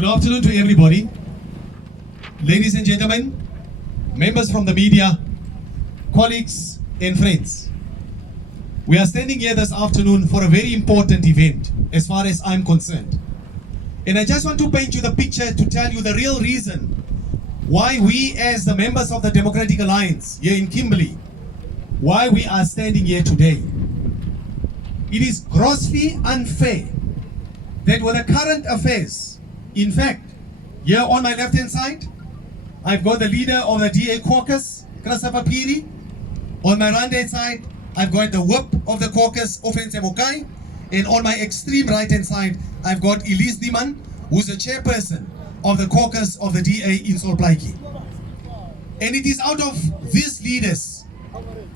Good afternoon to everybody. Ladies and gentlemen, members from the media, colleagues and friends. We are standing here this afternoon for a very important event as far as I'm concerned. And I just want to paint you the picture to tell you the real reason why we as the members of the Democratic Alliance here in Kimberley, why we are standing here today. It is grossly unfair that with the current affairs, in fact, here on my left hand side, I've got the leader of the DA caucus, Christopher Piri. On my right hand side, I've got the whip of the caucus, Offense Mokai. And on my extreme right hand side, I've got Elise Diman, who's the chairperson of the caucus of the DA in Solplaiki. And it is out of these leaders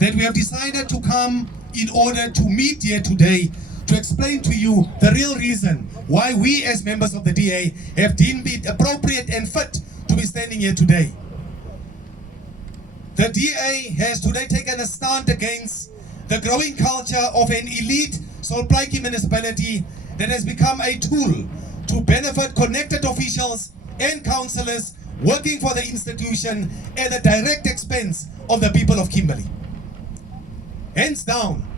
that we have decided to come in order to meet here today to explain to you the real reason why we as members of the DA have deemed it appropriate and fit to be standing here today. The DA has today taken a stand against the growing culture of an elite Solplaiki municipality that has become a tool to benefit connected officials and councillors working for the institution at the direct expense of the people of Kimberley. Hands down,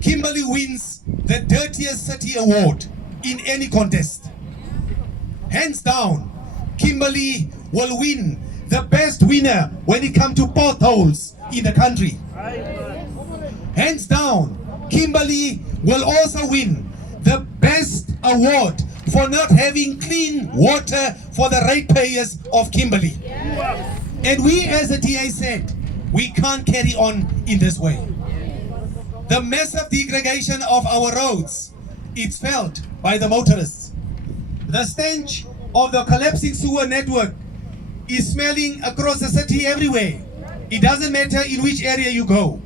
Kimberley wins the dirtiest city award in any contest. Hands down, Kimberley will win the best winner when it comes to potholes in the country. Hands down, Kimberley will also win the best award for not having clean water for the ratepayers of Kimberley. And we as the DA said, we can't carry on in this way. The massive degradation of our roads, it's felt by the motorists. The stench of the collapsing sewer network is smelling across the city everywhere. It doesn't matter in which area you go.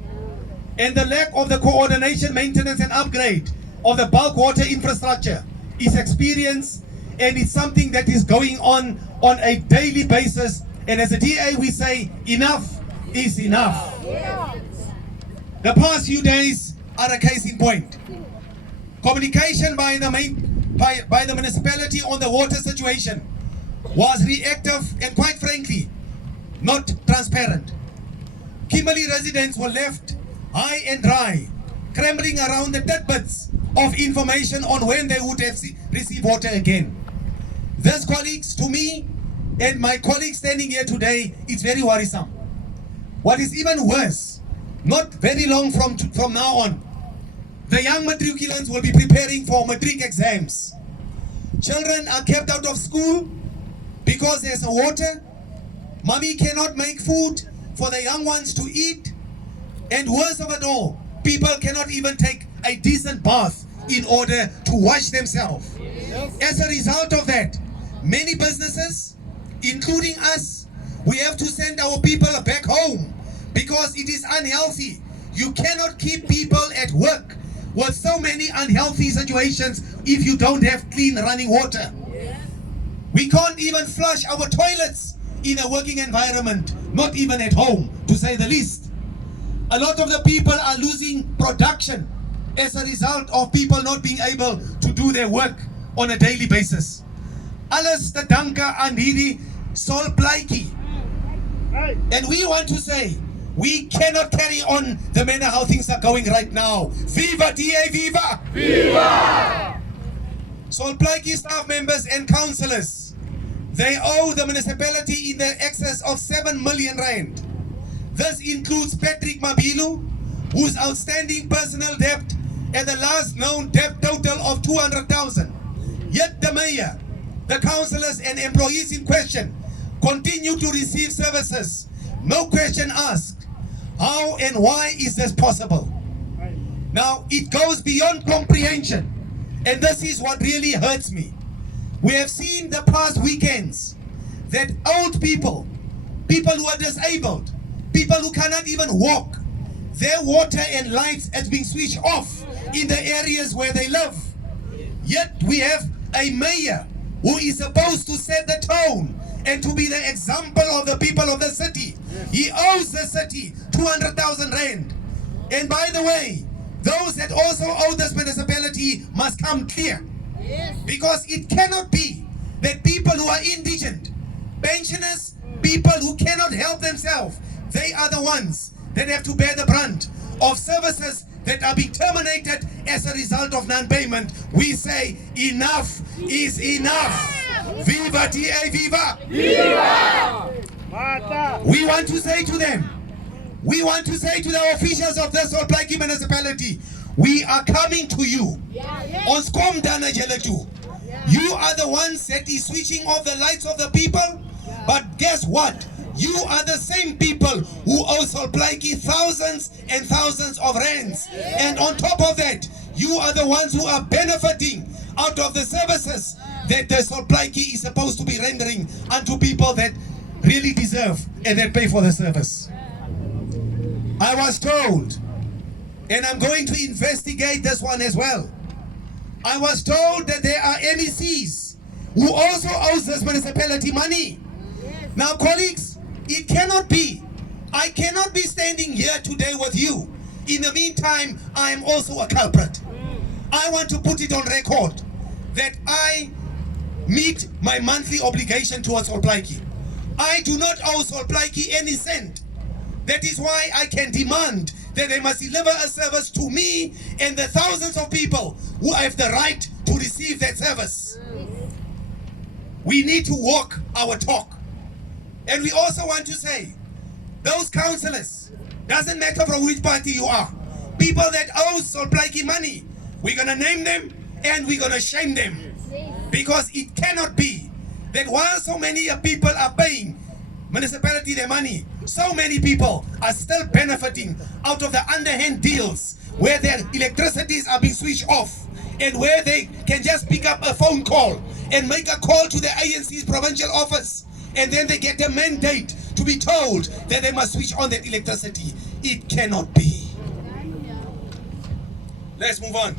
And the lack of the coordination, maintenance and upgrade of the bulk water infrastructure is experienced, and it's something that is going on a daily basis. And as a DA we say, enough is enough. The past few days are a case in point. Communication by the municipality on the water situation was reactive and quite frankly, not transparent. Kimberley residents were left high and dry, scrambling around the tidbits of information on when they would have received water again. This, colleagues, to me and my colleagues standing here today, it's very worrisome. What is even worse, not very long from now on, the young matriculants will be preparing for matric exams. Children are kept out of school because there's no water. Mommy cannot make food for the young ones to eat. And worst of it all, people cannot even take a decent bath in order to wash themselves. As a result of that, many businesses, including us, we have to send our people back home because it is unhealthy. You cannot keep people at work with so many unhealthy situations if you don't have clean running water. We can't even flush our toilets in a working environment, not even at home, to say the least. A lot of the people are losing production as a result of people not being able to do their work on a daily basis. Alles te danke aan hierdie Solplaiki. And we want to say, we cannot carry on the manner how things are going right now. Viva DA, viva! Viva! Solplaiki staff members and councillors, they owe the municipality in the excess of 7 million rand. This includes Patrick Mabilu, whose outstanding personal debt at the last known debt total of 200,000. Yet the mayor, the councillors and employees in question continue to receive services. No question asked. How and why is this possible? Now, it goes beyond comprehension. And this is what really hurts me. We have seen the past weekends that old people, people who are disabled, people who cannot even walk, their water and lights has been switched off in the areas where they live. Yet we have a mayor who is supposed to set the tone and to be the example of the people of the city. He owes the city 200,000 rand. And by the way, those that also owe this municipality must come clear. Because it cannot be that people are indigent, pensioners, people who cannot help themselves, they are the ones that have to bear the brunt of services that are being terminated as a result of non-payment. We say enough is enough. Viva DA, viva! Viva! We want to say to them, we want to say to the officials of this Solplaatje municipality, we are coming to you. Ons kom dan na julle toe. You are the ones that is switching off the lights of the people, but guess what? You are the same people who owe Solplaatje thousands and thousands of rands. And on top of that, you are the ones who are benefiting out of the services that the Solplaatje is supposed to be rendering unto people that really deserve and that pay for the service. I was told, and I'm going to investigate this one as well. I was told that there are MECs who also owe this municipality money. Now, colleagues, it cannot be. I cannot be standing here today with you. In the meantime, I am also a culprit. I want to put it on record that I meet my monthly obligation towards Solplaatje. I do not owe Solplaatje any cent. That is why I can demand that they must deliver a service to me and the thousands of people who have the right to receive that service. We need to walk our talk. And we also want to say, those councillors, doesn't matter from which party you are, people that owe Solplaatje money, we're going to name them and we're going to shame them. Because it cannot be that while so many people are paying municipality their money, so many people are still benefiting out of the underhand deals where their electricities are being switched off and where they can just pick up a phone call and make a call to the ANC's provincial office, and then they get a mandate to be told that they must switch on their electricity. It cannot be. Let's move on.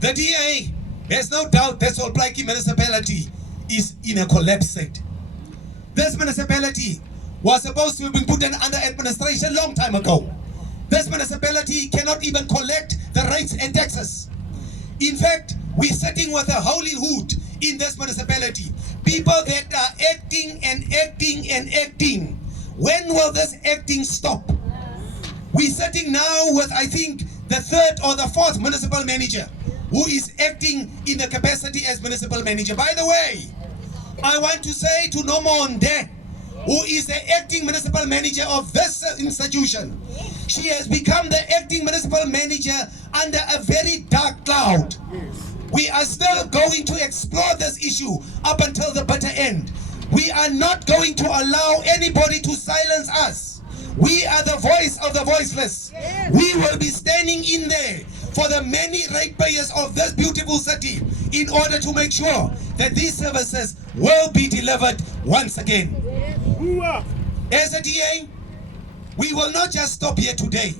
The DA has no doubt that Solplaatje municipality is in a collapse state. This municipality was supposed to have been put under administration long time ago. This municipality cannot even collect the rates and taxes. In fact, we're sitting with a holy hood in this municipality. People that are acting and acting and acting. When will this acting stop? We're sitting now with, I think, the third or the fourth municipal manager who is acting in the capacity as municipal manager. By the way, I want to say to Nomonde, who is the acting municipal manager of this institution, she has become the acting municipal manager under a very dark cloud. We are still going to explore this issue up until the bitter end. We are not going to allow anybody to silence us. We are the voice of the voiceless. We will be standing in there for the many ratepayers of this beautiful city in order to make sure that these services will be delivered once again. As a DA, we will not just stop here today.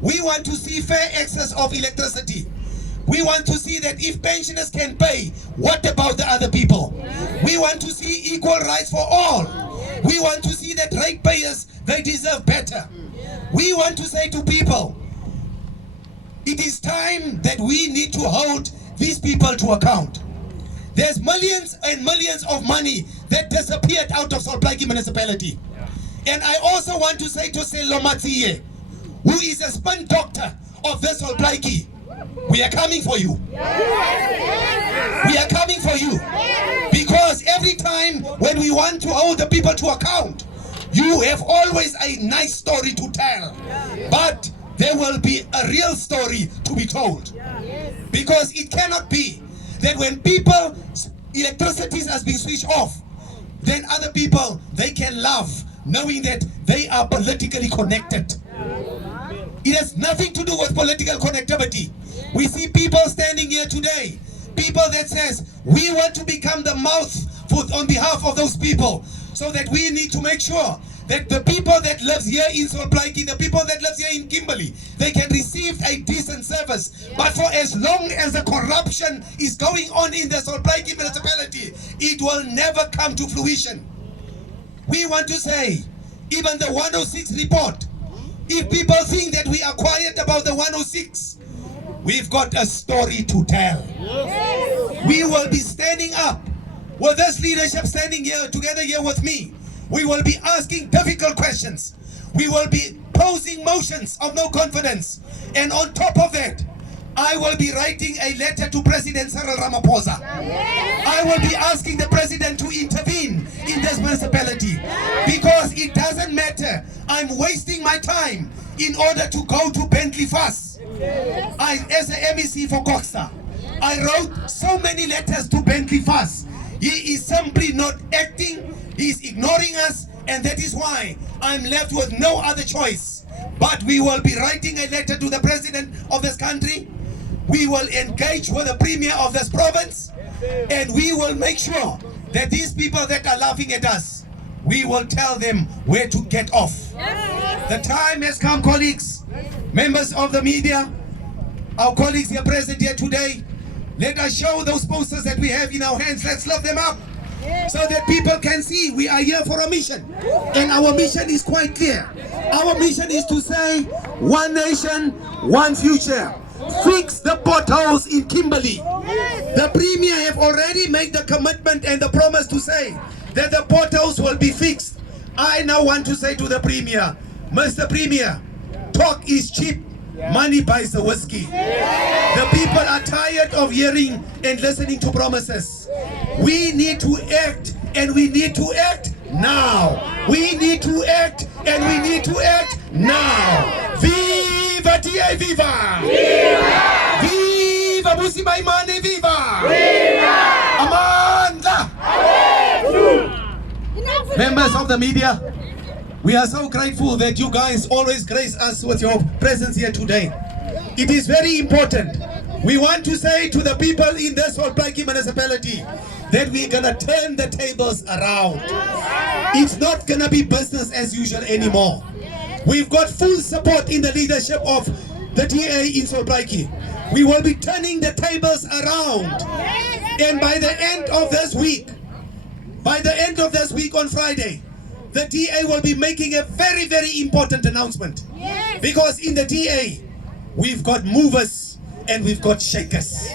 We want to see fair access of electricity. We want to see that if pensioners can pay, what about the other people? We want to see equal rights for all. We want to see that ratepayers, they deserve better. We want to say to people, it is time that we need to hold these people to account. There's millions and millions of money that disappeared out of Solplaatje municipality. And I also want to say to Sello Matsie, who is a spin doctor of this Solplaatje, we are coming for you. We are coming for you. Because every time when we want to hold the people to account, you have always a nice story to tell. But there will be a real story to be told. Because it cannot be that when people's electricity has been switched off, then other people, they can laugh knowing that they are politically connected. It has nothing to do with political connectivity. We see people standing here today, people that says, we want to become the mouth on behalf of those people, so that we need to make sure that the people that live here in Solplaatje, the people that live here in Kimberley, they can receive a decent service. But for as long as the corruption is going on in the Solplaatje municipality, it will never come to fruition. We want to say, even the 106 report, if people think that we are quiet about the 106, we've got a story to tell. We will be standing up with this leadership standing here together here with me. We will be asking difficult questions. We will be posing motions of no confidence. And on top of that, I will be writing a letter to President Cyril Ramaphosa. I will be asking the president to intervene in this municipality, because it doesn't matter. I'm wasting my time in order to go to Bentley Fast. As a MEC for Coxa, I wrote so many letters to Bentley Fast. He is simply not acting. He is ignoring us, and that is why I'm left with no other choice. But we will be writing a letter to the president of this country. We will engage with the premier of this province, and we will make sure that these people that are laughing at us, we will tell them where to get off. The time has come, colleagues, members of the media, our colleagues here present here today. Let us show those posters that we have in our hands. Let's lift them up so that people can see we are here for a mission. And our mission is quite clear. Our mission is to say, one nation, one future. Fix the potholes in Kimberley. The premier have already made the commitment and the promise to say that the potholes will be fixed. I now want to say to the premier, Mr. Premier, talk is cheap, money buys the whiskey. The people are tired of hearing and listening to promises. We need to act, and we need to act now. We need to act, and we need to act now. Viva DA, viva! Viva! Viva Busimaimane, viva! Viva! Amandla! Members of the media, we are so grateful that you guys always grace us with your presence here today. It is very important. We want to say to the people in this Solplaiki municipality that we're gonna turn the tables around. It's not gonna be business as usual anymore. We've got full support in the leadership of the DA in Solplaiki. We will be turning the tables around. And by the end of this week on Friday, the DA will be making a very, very important announcement. Because in the DA, we've got movers and we've got shakers.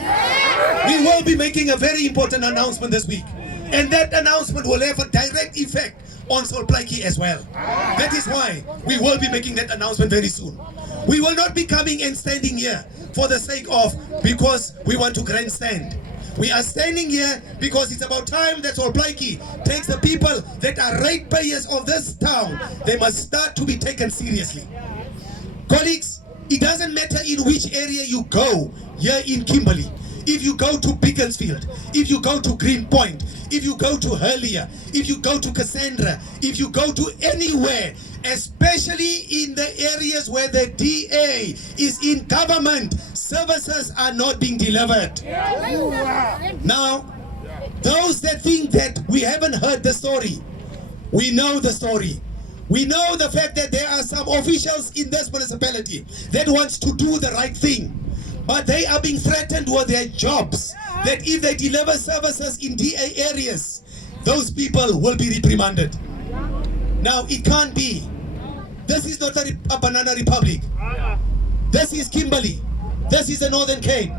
We will be making a very important announcement this week. And that announcement will have a direct effect on Solplaiki as well. That is why we will be making that announcement very soon. We will not be coming and standing here for the sake of, because we want to grandstand. We are standing here because it's about time that Solplaiki takes the people that are ratepayers of this town. They must start to be taken seriously. Colleagues, it doesn't matter in which area you go here in Kimberley. If you go to Beaconsfield, if you go to Greenpoint, if you go to Hurlia, if you go to Cassandra, if you go to anywhere, especially in the areas where the DA is in government, services are not being delivered. Now, those that think that we haven't heard the story, we know the story. We know the fact that there are some officials in this municipality that wants to do the right thing, but they are being threatened with their jobs, that if they deliver services in DA areas, those people will be reprimanded. Now, it can't be. This is not a banana republic. This is Kimberley. This is the Northern Cape.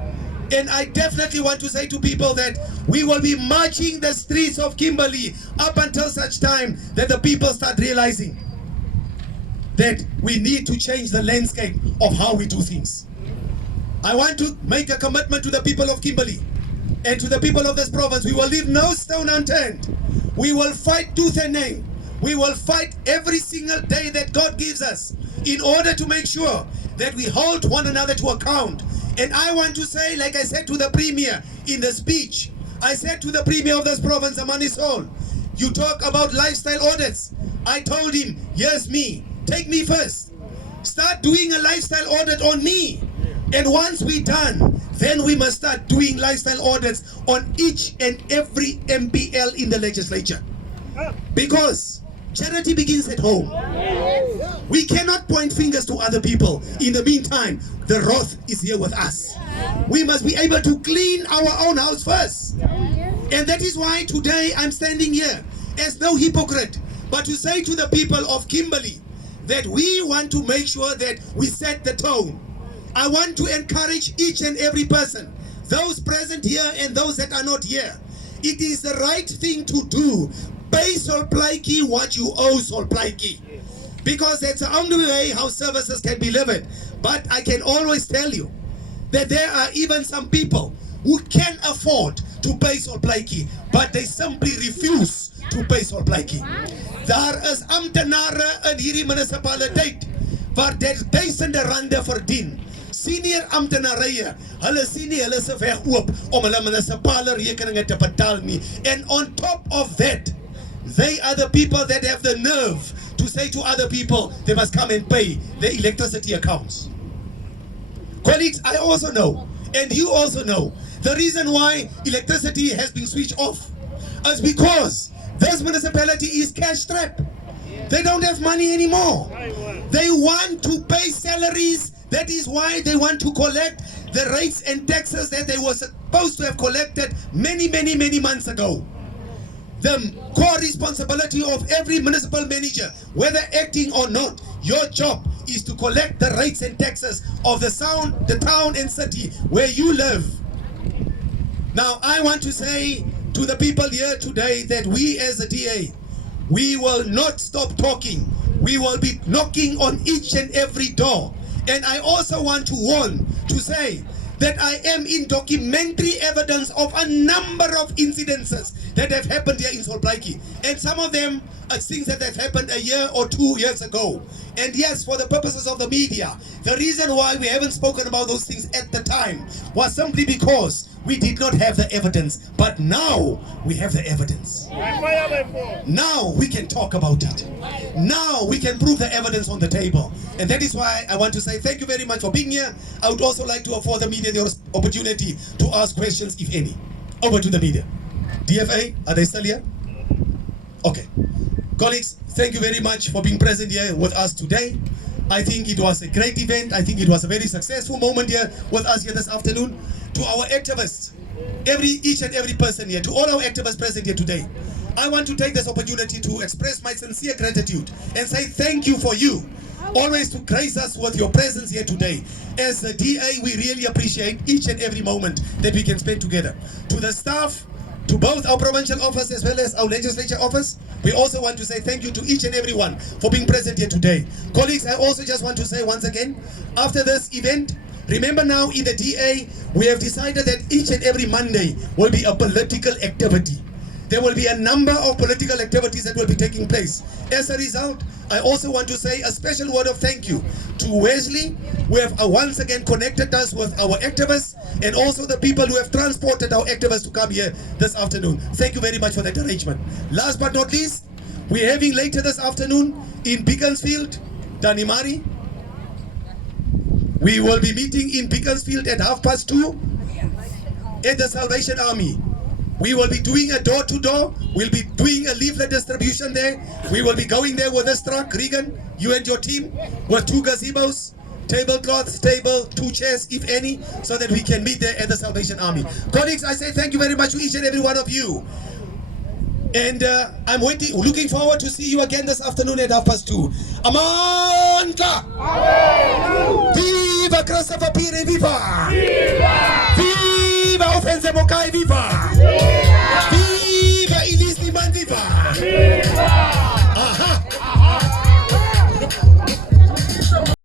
And I definitely want to say to people that we will be marching the streets of Kimberley up until such time that the people start realizing that we need to change the landscape of how we do things. I want to make a commitment to the people of Kimberley and to the people of this province. We will leave no stone unturned. We will fight tooth and nail. We will fight every single day that God gives us in order to make sure that we hold one another to account. And I want to say, like I said to the Premier in the speech, I said to the Premier of this province, Amani Sol, you talk about lifestyle audits. I told him, here's me, take me first. Start doing a lifestyle audit on me. And once we're done, then we must start doing lifestyle audits on each and every MPL in the legislature. Because charity begins at home. We cannot point fingers to other people. In the meantime, the wrath is here with us. We must be able to clean our own house first. And that is why today I'm standing here as no hypocrite, but to say to the people of Kimberley that we want to make sure that we set the tone. I want to encourage each and every person those present here and those that are not here, it is the right thing to do. Pay Solplaatjie what you owe Solplaatjie. Because that's the only way how services can be delivered. But I can always tell you that there are even some people who can afford to pay Solplaatjie, but they simply refuse to pay Solplaatjie. Daar is amptenare in hierdie munisipaliteit waar duisende rande verdien. Senior amptenarye, hulle sien nie hulle se weg oop om hulle munisipale rekeninge te betaal nie. And on top of that, they are the people that have the nerve to say to other people they must come and pay their electricity accounts. Colleagues, I also know, and you also know, the reason why electricity has been switched off is because this municipality is cash strapped. They don't have money anymore. They want to pay salaries. That is why they want to collect the rates and taxes that they were supposed to have collected many months ago. The core responsibility of every municipal manager, whether acting or not, your job is to collect the rates and taxes of the town and city where you live. Now, I want to say to the people here today that we as a DA, we will not stop talking. We will be knocking on each and every door. And I also want to warn, to say that I am in documentary evidence of a number of incidences that have happened here in Solplaatjie. And some of them are things that have happened a year or 2 years ago. And yes, for the purposes of the media, the reason why we haven't spoken about those things at the time was simply because we did not have the evidence. But now we have the evidence. Now we can talk about it. Now we can prove the evidence on the table. And that is why I want to say thank you very much for being here. I would also like to afford the media the opportunity to ask questions, if any. Over to the media. DFA, are they still here? Okay. Colleagues, thank you very much for being present here with us today. I think it was a great event. I think it was a very successful moment here with us here this afternoon. To our activists, each and every person here, to all our activists present here today, I want to take this opportunity to express my sincere gratitude and say thank you for you always to grace us with your presence here today. As the DA, we really appreciate each and every moment that we can spend together. To the staff, to both our provincial office as well as our legislature office, we also want to say thank you to each and every one for being present here today. Colleagues, I also just want to say once again, after this event, remember now in the DA, we have decided that each and every Monday will be a political activity. There will be a number of political activities that will be taking place. As a result, I also want to say a special word of thank you to Wesley, who have once again connected us with our activists, and also the people who have transported our activists to come here this afternoon. Thank you very much for that arrangement. Last but not least, we're having later this afternoon in Beaconsfield, Danimari. We will be meeting in Beaconsfield at 2:30 at the Salvation Army. We will be doing a door-to-door. We'll be doing a leaflet distribution there. We will be going there with this truck, Regan, you and your team, with 2 gazebos, tablecloths, table, 2 chairs, if any, so that we can meet there at the Salvation Army. Colleagues, I say thank you very much to each and every one of you. And I'm looking forward to see you again this afternoon at 2:30. Amandla! Viva Christopher Pire, viva! Viva Offense Mokai, viva! Viva Elise Liman, viva!